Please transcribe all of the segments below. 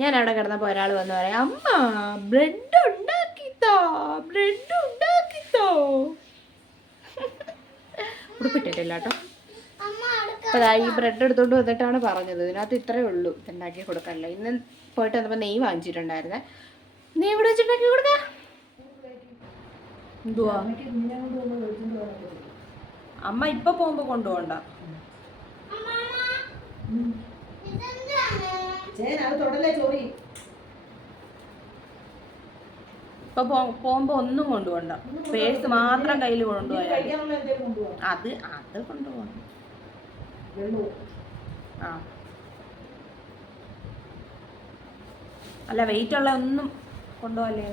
ഞാൻ അവിടെ കിടന്നപ്പോൾ ഒരാൾ വന്ന് പറയാം, അമ്മ ബ്രെഡ് ഉണ്ടാക്കിത്തോ, ബ്രെഡ് ഉണ്ടാക്കിത്തോ. ഉടുപ്പിട്ടിട്ടില്ല കേട്ടോ. അപ്പോൾ ഈ ബ്രെഡ് എടുത്തുകൊണ്ട് വന്നിട്ടാണ് പറഞ്ഞത്, ഇതിനകത്ത് ഇത്രയേ ഉള്ളൂ, ഇതുണ്ടാക്കി കൊടുക്കാനില്ല. ഇന്ന് പോയിട്ട് വന്നപ്പോൾ നെയ്യ് വാങ്ങിച്ചിട്ടുണ്ടായിരുന്നേ. നെയ്യ് ഇവിടെ വെച്ചിട്ടുണ്ടാക്കി കൊടുക്കാം. എന്തുവാ അമ്മ ഇപ്പൊ പോകുമ്പോ കൊണ്ടുപോകണ്ട. ഇപ്പൊ പോകുമ്പോ ഒന്നും കൊണ്ടുപോകണ്ട, പേഴ്സ് മാത്രം കയ്യിൽ കൊണ്ടുപോയാൽ അത് കൊണ്ടുപോകണം. ആ അല്ല, വെയിറ്റ് ഉള്ള ഒന്നും കൊണ്ടുപോകല്ലേ.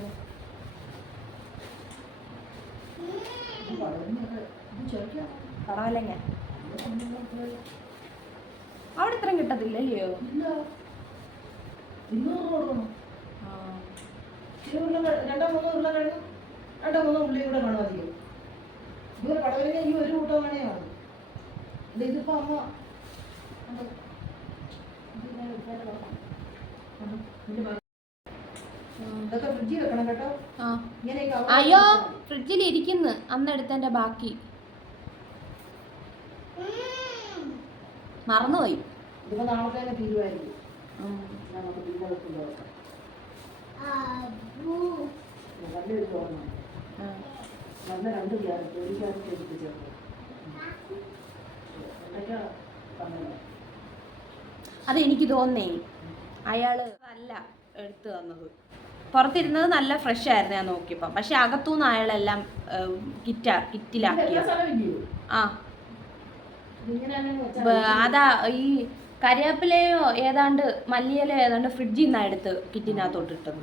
കടവലങ്ങ അവിടെ ഇത്രയും കിട്ടത്തില്ലല്ലയോ? രണ്ടോ മൂന്നോ ഉള്ളി കൂടെ കാണും അധികം. ഇതുപോലെ കടവലങ്ങ ഈ ഒരു കൂട്ടം വേണേ കാണും. ഇതിപ്പോ അമ്മ അയ്യോ ഫ്രിഡ്ജിൽ ഇരിക്കുന്നു, അന്ന് എടുത്തതിന്റെ ബാക്കി മറന്നുപോയി. ഇതിപ്പോ നാളെ തന്നെ തീരുമായിരിക്കും. നമുക്ക് പിന്നെ നല്ലൊരു തോന്നണം. നല്ല രണ്ട് ക്യാരറ്റ്, ഒരു ക്യാരറ്റ് എടുപ്പിച്ചേർക്കും. അതെനിക്ക് തോന്നേ അയാള് നല്ല എടുത്തു തന്നത്. പുറത്തിരുന്നത് നല്ല ഫ്രഷ് ആയിരുന്നു ഞാൻ നോക്കിയപ്പോൾ, പക്ഷെ അകത്തുനിന്ന് അയാളെല്ലാം കിറ്റിലാക്കിയ. ആ അതാ ഈ കരിവേപ്പിലയോ ഏതാണ്ട് മല്ലിയിലയോ ഏതാണ്ട് ഫ്രിഡ്ജിൽ നിന്നാണ് എടുത്ത് കിറ്റിനകത്തോട്ട് ഇട്ടത്.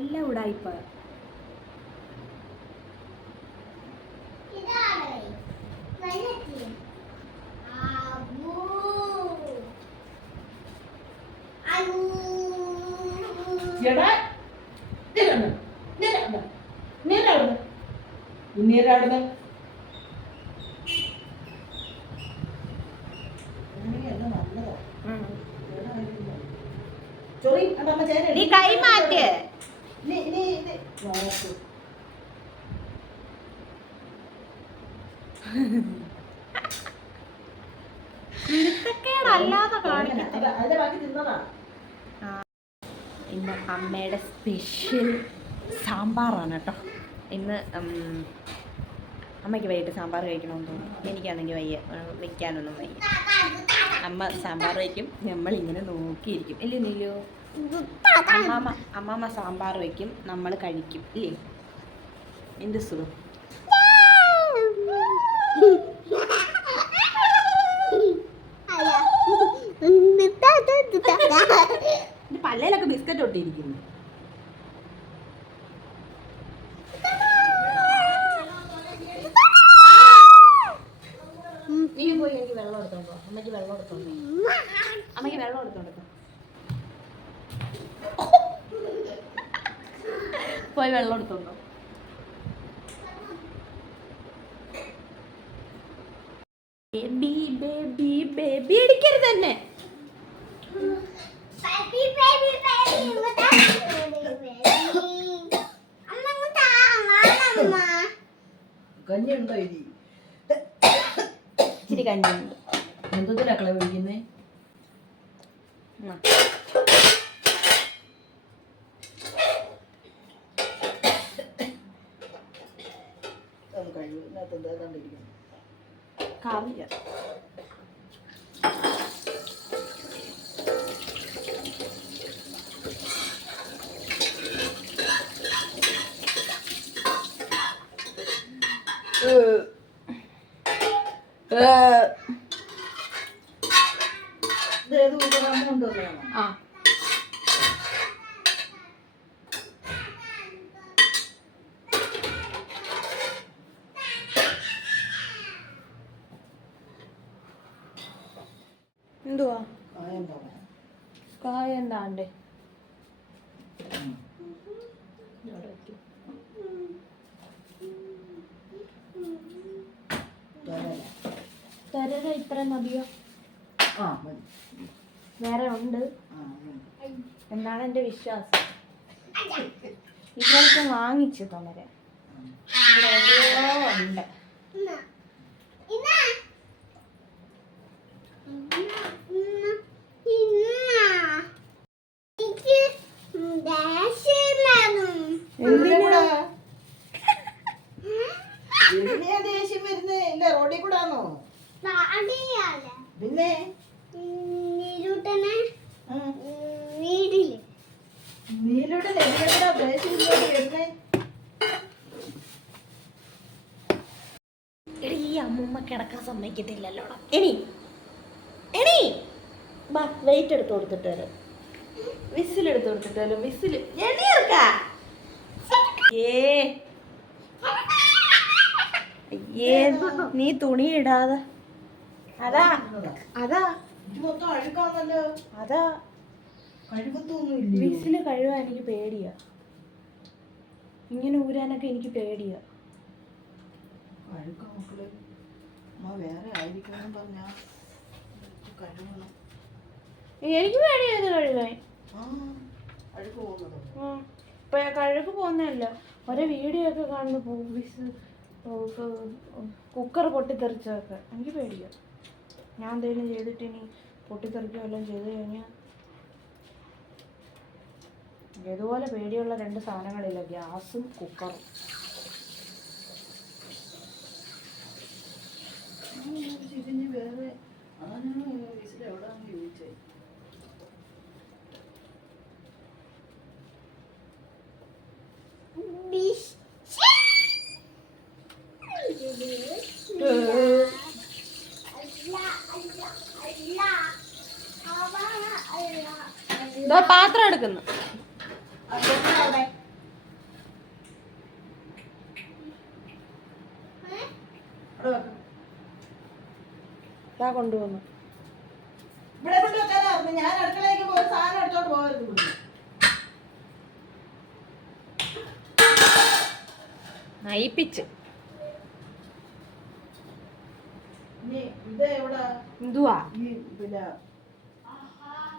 എല്ലാം ഉടായിപ്പ. നീ കൈ മാറ്റ്. ഇന്ന് അമ്മയുടെ സ്പെഷ്യൽ സാമ്പാറാണ് കേട്ടോ. ഇന്ന് അമ്മയ്ക്ക് വൈകിട്ട് സാമ്പാർ കഴിക്കണമെന്ന് തോന്നുന്നു, എനിക്കാണെങ്കിൽ വയ്യ, വെക്കാനൊന്നും വയ്യ. അമ്മ സാമ്പാർ വയ്ക്കും, നമ്മളിങ്ങനെ നോക്കിയിരിക്കും ഇല്ലേ നീയോ? അമ്മമ്മ സാമ്പാർ വയ്ക്കും, നമ്മൾ കഴിക്കും ഇല്ലേ? എന്ത് സുഖം. പല്ലേലൊക്കെ ബിസ്ക്കറ്റ് ഒട്ടിയിരിക്കുന്നു. നീ പോയി എനിക്ക് വെള്ളം എടുത്തോണ്ടോ, അമ്മയ്ക്ക് വെള്ളം എടുത്തോണ്ടോ, അമ്മയ്ക്ക് വെള്ളം എടുത്തോണ്ടോ, പോയി വെള്ളം എടുത്തോണ്ടോ. ബേബി ബേബി ബേബി അടിക്കരുത് തന്നെ. കഞ്ഞിയുണ്ടോ? ഇച്ചിരി കഞ്ഞിയുണ്ട്. എന്തൊക്കെ വിളിക്കുന്നേ? കാവില്ല. ആ എന്തുവാ കായ എന്താണ്ടേ? തരര ഇത്ര മതിയോ? ആ മതി. വേറെ ഉണ്ട് ആ മതി. എന്നാണ് എൻ്റെ വിശ്വാസം. ഇതൊക്കെ വാങ്ങിച്ചു തന്നരെ ഉണ്ട്. എന്തിനാ ദേഷ്യം വരുന്നേ? ഇല്ല റോഡിൽ കൂടാന്നോ? പിന്നെ നീലൂടെ ദേഷ്യം വരുന്നേ? എടി ഈ അമ്മൂമ്മ കിടക്കാൻ സമ്മതിക്കത്തില്ലല്ലോ. എണി എണി ബാ, വെയിറ്റ് എടുത്ത് കൊടുത്തിട്ട് വരാം. വിസിലെടുത്ത് കൊടുത്തിട്ട് വരാം. വിസിൽ നീ തുണി ഇടാതെ. അതാ അതാ ഇത് മൊത്തം അഴുക്കാന്നല്ലോ. അതാ കഴുകത്തൊന്നുമില്ല. വിസില് കഴുകാൻ എനിക്ക് പേടിയാ. ഇങ്ങനെ ഊരാനൊക്കെ എനിക്ക് പേടിയാ. അഴുക്ക മക്കള് വേറെ ആയിരിക്കണം പറഞ്ഞാ കഴുകണം. എനിക്ക് പേടിയായത് കഴുകാൻ. അഴുക്ക് പോകുന്നത് ഇപ്പൊ കഴുകു പോകുന്നതല്ല, ഒരേ വീഡിയോ ഒക്കെ കാണുന്നു. കുക്കർ പൊട്ടിത്തെറിച്ചതൊക്കെ എനിക്ക് പേടിയാ. ഞാൻ എന്തെങ്കിലും ചെയ്തിട്ട് ഇനി പൊട്ടിത്തെറിക്കുകയോ എല്ലാം ചെയ്ത് കഴിഞ്ഞാൽ ഇതുപോലെ പേടിയുള്ള 2 സാധനങ്ങളില്ല, ഗ്യാസും കുക്കറും. വേറെ അതാണ് വിസിൽ എവിടാന്ന് ചോദിച്ചേ. പാത്രം എടുക്കുന്നു. കൊണ്ടുവന്നു ഇവിടെ കൊണ്ടുവെക്കാനായിരുന്നു. ഞാൻ അടുക്കളയിലേക്ക് പോയി സാധനം എടുത്തോണ്ട് പോകരുത്. നയിപ്പിച്ച് ഇത് എവിടാ? എന്തുവാ ഈ പിന്നെ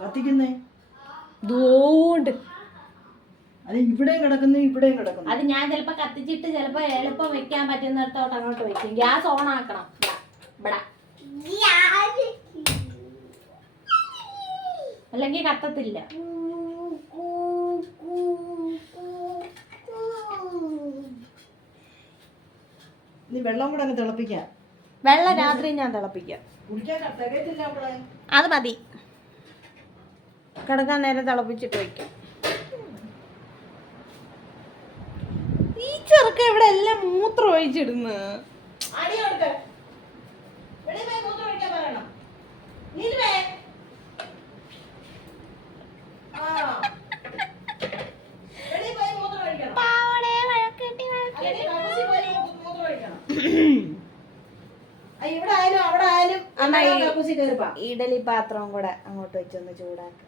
കത്തിക്കുന്നേ? ദൂണ്ട് അത് ഇവിടെയും കിടക്കുന്നു, ഇവിടെയും കിടക്കുന്നു. അത് ഞാൻ ചിലപ്പോ കത്തിച്ചിട്ട് ചിലപ്പോ എളുപ്പം വെക്കാൻ പറ്റുന്നിടത്തോട്ട് അങ്ങോട്ട് വെക്കും. ഗ്യാസ് ഓൺ ആക്കണം. ഇവിടെ അല്ലെങ്കിൽ കത്തത്തില്ല. നീ വെള്ളം കൂടെ അങ്ങ് തിളപ്പിക്കാം. വെള്ളം രാത്രി ഞാൻ തിളപ്പിക്കാം. കുടിക്കാൻ തികയത്തില്ല അവിടെ. അത് മതി, കിടക്കാൻ നേരം തിളപ്പിച്ചിട്ട് വയ്ക്കാം. ഈ ചെറുക്ക ഇവിടെ എല്ലാം മൂത്രം ഒഴിച്ചിടുന്നു. ഇവിടെ ആയാലും അവിടെ ആയാലും ഇഡലി പാത്രവും കൂടെ അങ്ങോട്ട് വെച്ചൊന്ന് ചൂടാക്കാം.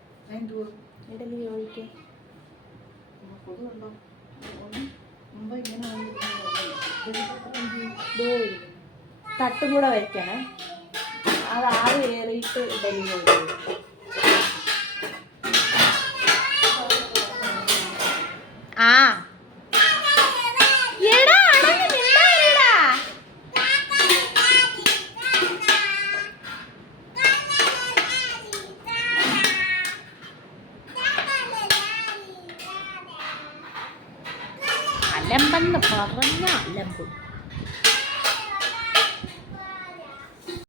ഇഡലി ഒഴിക്കേ. തട്ടും കൂടെ വെക്കണേ. അത് ആവി ഏറിയിട്ട് ഇഡലി ഒഴിക്കും. ആ എടാ അലമ്പെന്ന് പറഞ്ഞ അലമ്പ്.